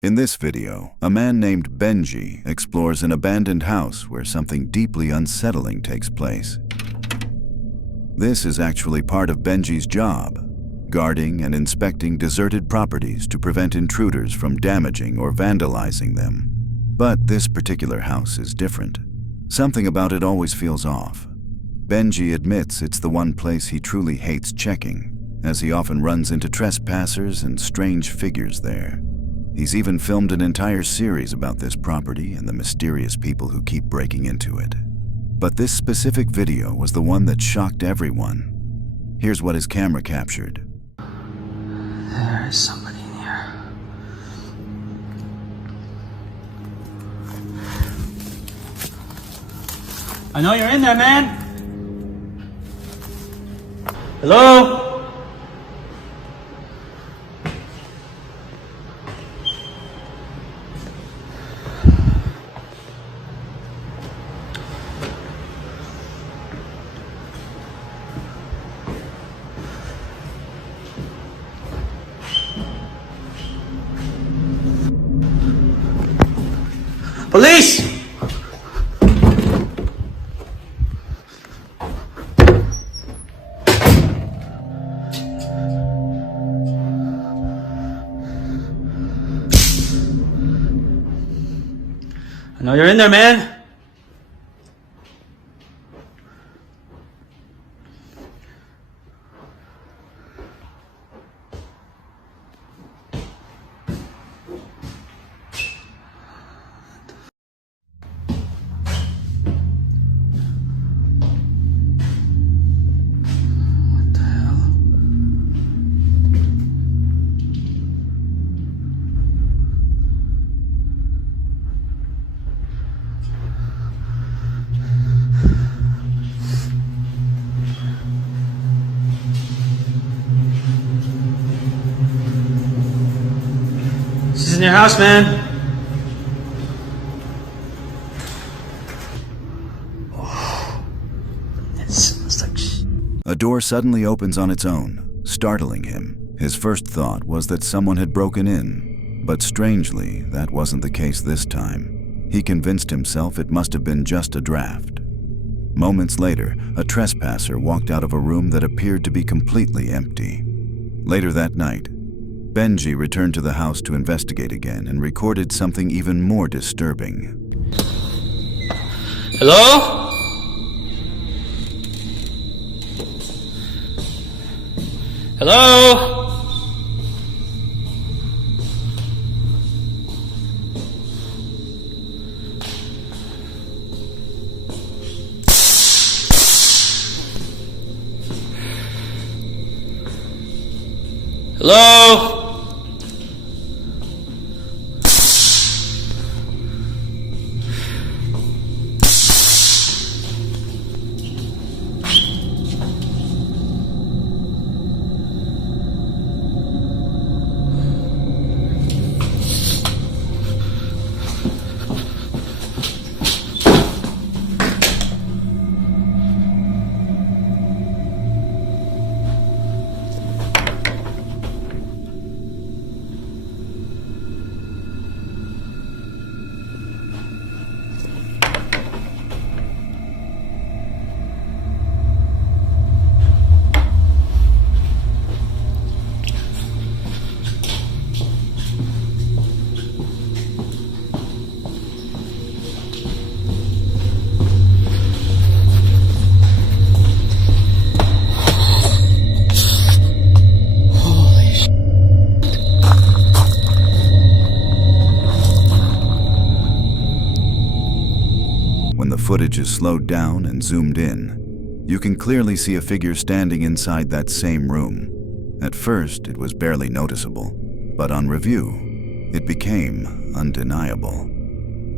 In this video, a man named Benji explores an abandoned house where something deeply unsettling takes place. This is actually part of Benji's job, guarding and inspecting deserted properties to prevent intruders from damaging or vandalizing them. But this particular house is different. Something about it always feels off. Benji admits it's the one place he truly hates checking, as he often runs into trespassers and strange figures there. He's even filmed an entire series about this property and the mysterious people who keep breaking into it. But this specific video was the one that shocked everyone. Here's what his camera captured. There is somebody in here. I know you're in there, man. Hello? Police! I know you're in there, man. This is in your house, man. Oh, it smells like A door suddenly opens on its own, startling him. His first thought was that someone had broken in, but strangely, that wasn't the case this time. He convinced himself it must have been just a draft. Moments later, a trespasser walked out of a room that appeared to be completely empty. Later that night, Benji returned to the house to investigate again and recorded something even more disturbing. Hello? Hello? Hello? When the footage is slowed down and zoomed in, you can clearly see a figure standing inside that same room. At first, it was barely noticeable, but on review, it became undeniable.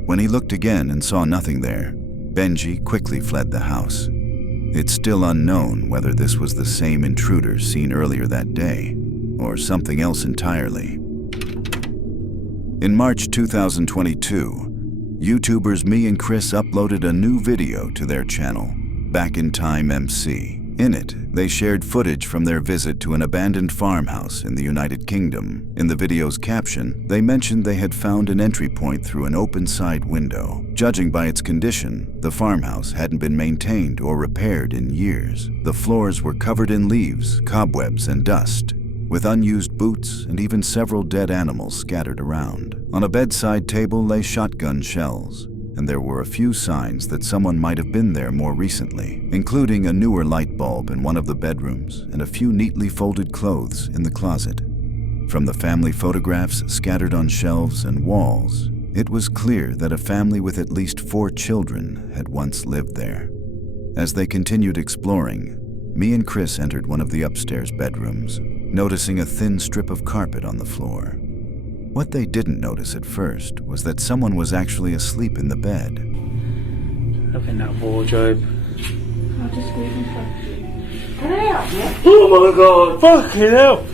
When he looked again and saw nothing there, Benji quickly fled the house. It's still unknown whether this was the same intruder seen earlier that day, or something else entirely. In March 2022, YouTubers Me and Chris uploaded a new video to their channel, Back in Time MC, In it, they shared footage from their visit to an abandoned farmhouse in the United Kingdom. In the video's caption, they mentioned they had found an entry point through an open side window. Judging by its condition, the farmhouse hadn't been maintained or repaired in years. The floors were covered in leaves, cobwebs, and dust, with unused boots and even several dead animals scattered around. On a bedside table lay shotgun shells, and there were a few signs that someone might have been there more recently, including a newer light bulb in one of the bedrooms and a few neatly folded clothes in the closet. From the family photographs scattered on shelves and walls, it was clear that a family with at least 4 children had once lived there. As they continued exploring, me and Chris entered one of the upstairs bedrooms, noticing a thin strip of carpet on the floor. What they didn't notice at first was that someone was actually asleep in the bed. Look in that wardrobe. I'll just leave him for Can I help you? Oh my god! Fucking hell!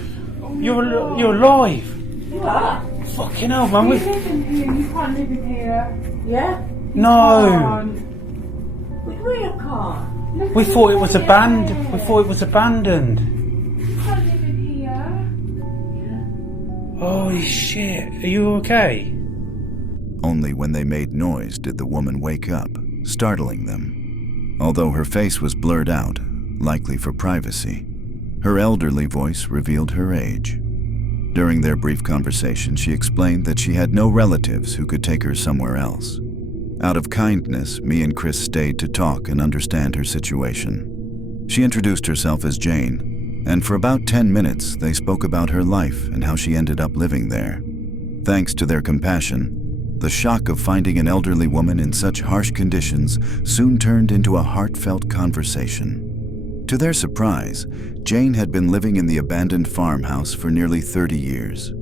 You're alive! You are? Fucking hell, man. You live in here, you can't live in here. Yeah? No! What do you mean you can't? We thought it was abandoned. We thought it was abandoned. You can't live in here. Holy shit! Are you okay? Only when they made noise did the woman wake up, startling them. Although her face was blurred out, likely for privacy, her elderly voice revealed her age. During their brief conversation, she explained that she had no relatives who could take her somewhere else. Out of kindness, me and Chris stayed to talk and understand her situation. She introduced herself as Jane, and for about 10 minutes, they spoke about her life and how she ended up living there. Thanks to their compassion, the shock of finding an elderly woman in such harsh conditions soon turned into a heartfelt conversation. To their surprise, Jane had been living in the abandoned farmhouse for nearly 30 years.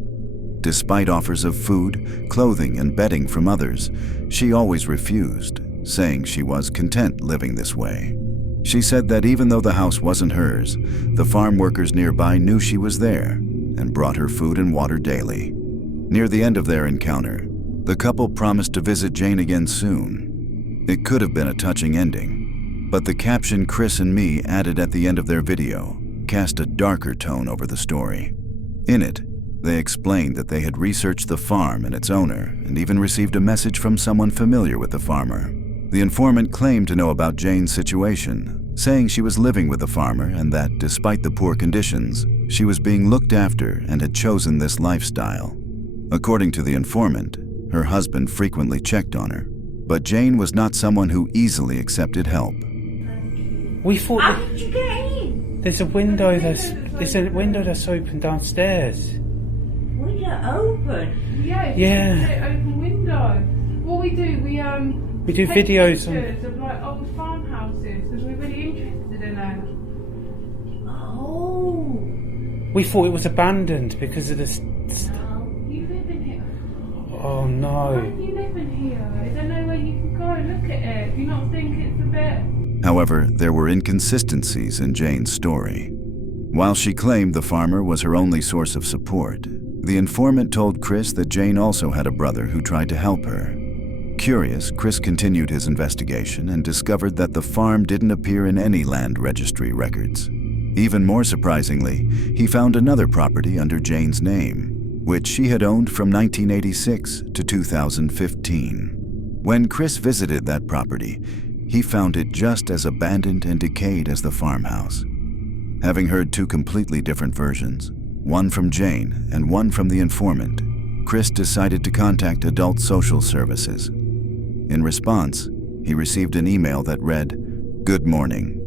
Despite offers of food, clothing, and bedding from others, she always refused, saying she was content living this way. She said that even though the house wasn't hers, the farm workers nearby knew she was there and brought her food and water daily. Near the end of their encounter, the couple promised to visit Jane again soon. It could have been a touching ending, but the caption Chris and me added at the end of their video cast a darker tone over the story. In it, they explained that they had researched the farm and its owner and even received a message from someone familiar with the farmer. The informant claimed to know about Jane's situation, saying she was living with the farmer and that, despite the poor conditions, she was being looked after and had chosen this lifestyle. According to the informant, her husband frequently checked on her, but Jane was not someone who easily accepted help. We thought How did you get in? there's a window that's open downstairs. Window open? Yeah, Yeah. It's an open window. What we do, We do take videos on. pictures of like old farmhouses because we're really interested in it. Oh. We thought it was abandoned because of this. You live in here. Oh no. You live in here. Is there no way you can go and look at it? Do you not think it's a bit? However, there were inconsistencies in Jane's story. While she claimed the farmer was her only source of support, the informant told Chris that Jane also had a brother who tried to help her. Curious, Chris continued his investigation and discovered that the farm didn't appear in any land registry records. Even more surprisingly, he found another property under Jane's name, which she had owned from 1986 to 2015. When Chris visited that property, he found it just as abandoned and decayed as the farmhouse. Having heard 2 completely different versions, one from Jane and one from the informant, Chris decided to contact Adult Social Services. In response, he received an email that read, "Good morning.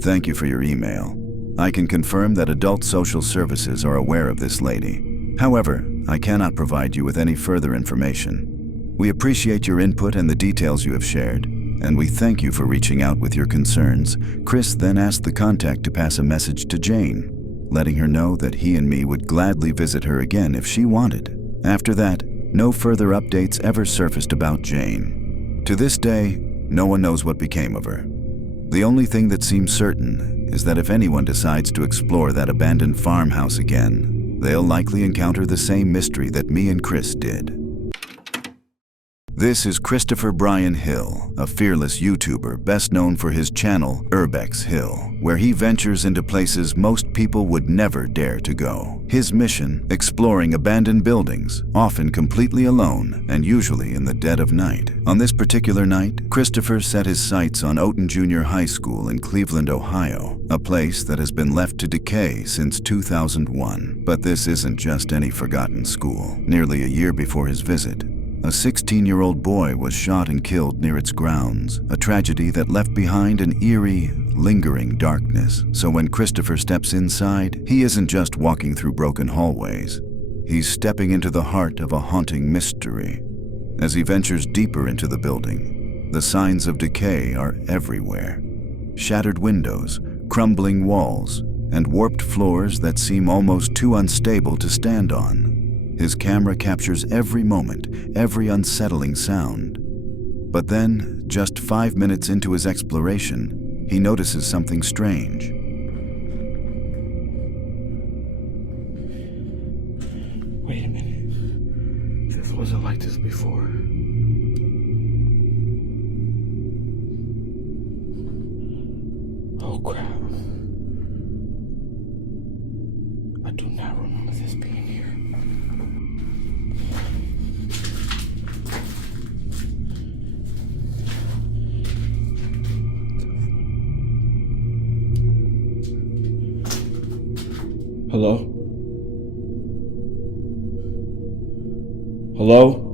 Thank you for your email. I can confirm that Adult Social Services are aware of this lady. However, I cannot provide you with any further information. We appreciate your input and the details you have shared, and we thank you for reaching out with your concerns." Chris then asked the contact to pass a message to Jane, letting her know that he and me would gladly visit her again if she wanted. After that, no further updates ever surfaced about Jane. To this day, no one knows what became of her. The only thing that seems certain is that if anyone decides to explore that abandoned farmhouse again, they'll likely encounter the same mystery that me and Chris did. This is Christopher Brian Hill, a fearless YouTuber best known for his channel Urbex Hill, where he ventures into places most people would never dare to go. His mission, exploring abandoned buildings, often completely alone and usually in the dead of night. On this particular night, Christopher set his sights on Oten Junior High School in Cleveland, Ohio, a place that has been left to decay since 2001. But this isn't just any forgotten school. Nearly a year before his visit, a 16-year-old boy was shot and killed near its grounds, a tragedy that left behind an eerie, lingering darkness. So when Christopher steps inside, he isn't just walking through broken hallways. He's stepping into the heart of a haunting mystery. As he ventures deeper into the building, the signs of decay are everywhere. Shattered windows, crumbling walls, and warped floors that seem almost too unstable to stand on. His camera captures every moment, every unsettling sound. But then, just 5 minutes into his exploration, he notices something strange. Wait a minute. This wasn't like this before. Oh crap. I do not remember this being here. Hello? Hello?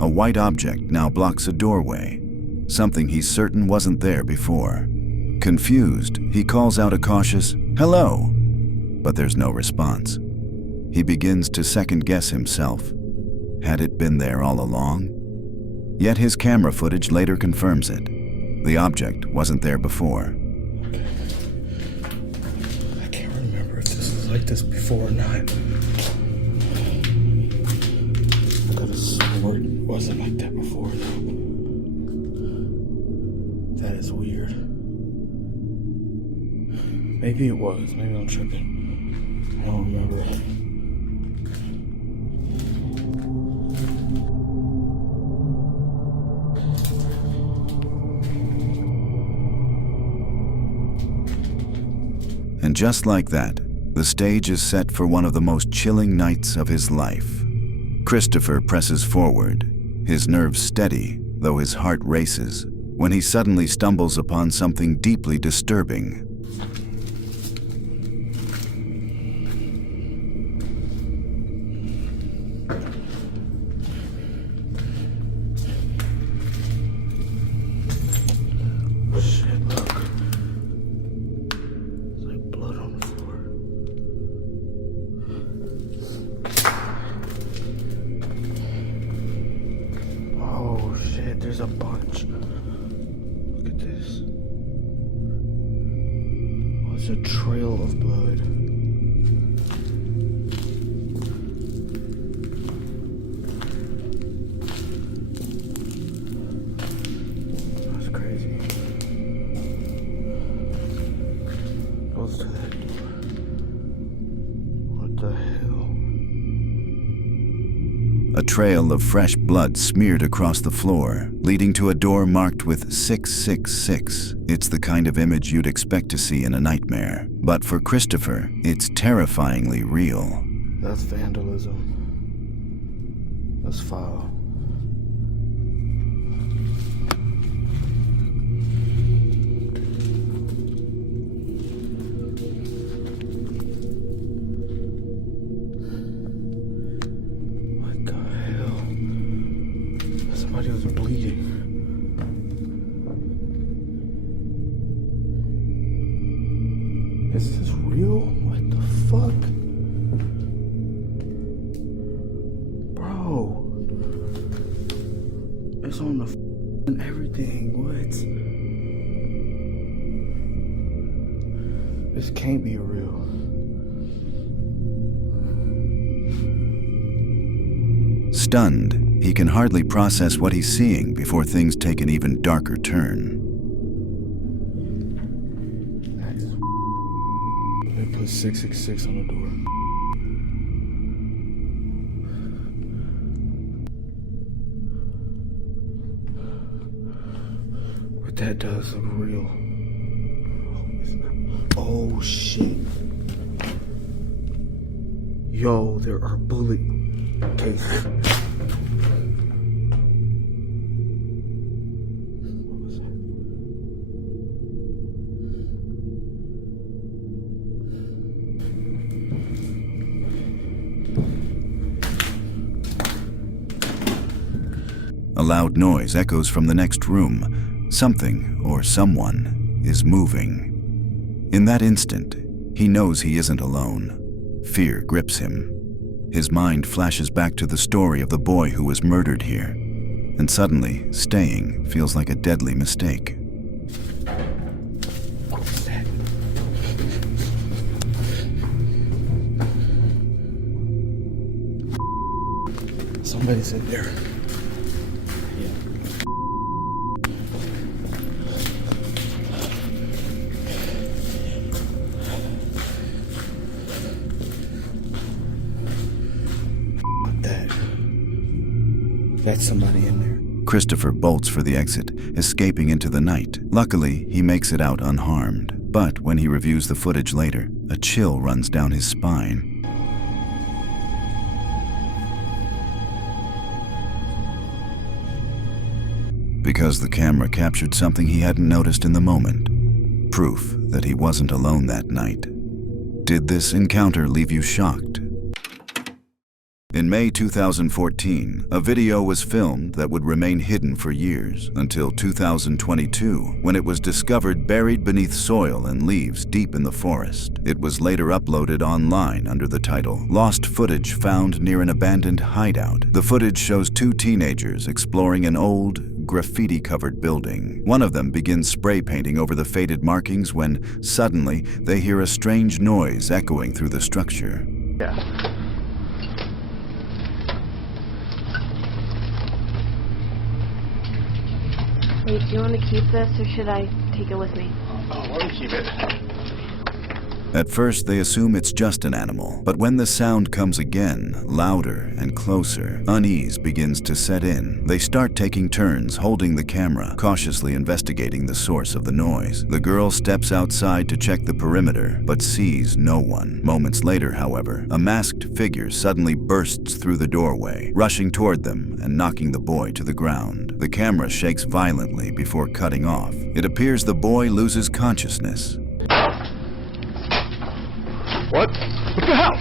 A white object now blocks a doorway, something he's certain wasn't there before. Confused, he calls out a cautious, "Hello!" But there's no response. He begins to second-guess himself. Had it been there all along? Yet his camera footage later confirms it. The object wasn't there before. I can't remember if this was like this before or not. I could have sworn it wasn't like that before, though. That is weird. Maybe it was. Maybe I'm tripping. I don't remember. And just like that, the stage is set for one of the most chilling nights of his life. Christopher presses forward, his nerves steady, though his heart races, when he suddenly stumbles upon something deeply disturbing. Shit, look. It's like blood on the floor. Oh shit, there's a bunch. Look at this. Oh, it's a trail of blood. That's crazy. Goes to that door. What the hell? A trail of fresh blood smeared across the floor, leading to a door marked with 666. It's the kind of image you'd expect to see in a nightmare. But for Christopher, it's terrifyingly real. That's vandalism. That's foul. What the hell? Somebody was bleeding. Is this real? What the fuck? Bro. It's on the and everything. What? This can't be real. Stunned, he can hardly process what he's seeing before things take an even darker turn. That is they put 666 on the door. That does look real. Oh shit. Yo, there are bullet cases. What was that? A loud noise echoes from the next room. Something or someone is moving. In that instant, he knows he isn't alone. Fear grips him. His mind flashes back to the story of the boy who was murdered here. And suddenly, staying feels like a deadly mistake. What was that? Somebody's in there. That's somebody in there. Christopher bolts for the exit, escaping into the night. Luckily, he makes it out unharmed. But when he reviews the footage later, a chill runs down his spine. Because the camera captured something he hadn't noticed in the moment. Proof that he wasn't alone that night. Did this encounter leave you shocked? In May 2014, a video was filmed that would remain hidden for years, until 2022, when it was discovered buried beneath soil and leaves deep in the forest. It was later uploaded online under the title, "Lost Footage Found Near an Abandoned Hideout." The footage shows two teenagers exploring an old, graffiti-covered building. One of them begins spray painting over the faded markings when, suddenly, they hear a strange noise echoing through the structure. Yeah. Wait, do you want to keep this or should I take it with me? Oh, let me keep it. At first, they assume it's just an animal, but when the sound comes again, louder and closer, unease begins to set in. They start taking turns holding the camera, cautiously investigating the source of the noise. The girl steps outside to check the perimeter, but sees no one. Moments later, however, a masked figure suddenly bursts through the doorway, rushing toward them and knocking the boy to the ground. The camera shakes violently before cutting off. It appears the boy loses consciousness. What? What the hell?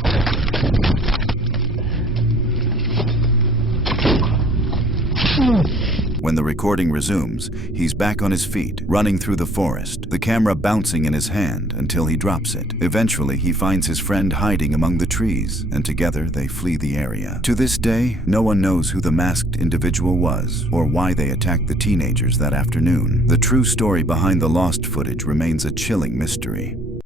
When the recording resumes, he's back on his feet, running through the forest, the camera bouncing in his hand until he drops it. Eventually, he finds his friend hiding among the trees, and together they flee the area. To this day, no one knows who the masked individual was or why they attacked the teenagers that afternoon. The true story behind the lost footage remains a chilling mystery.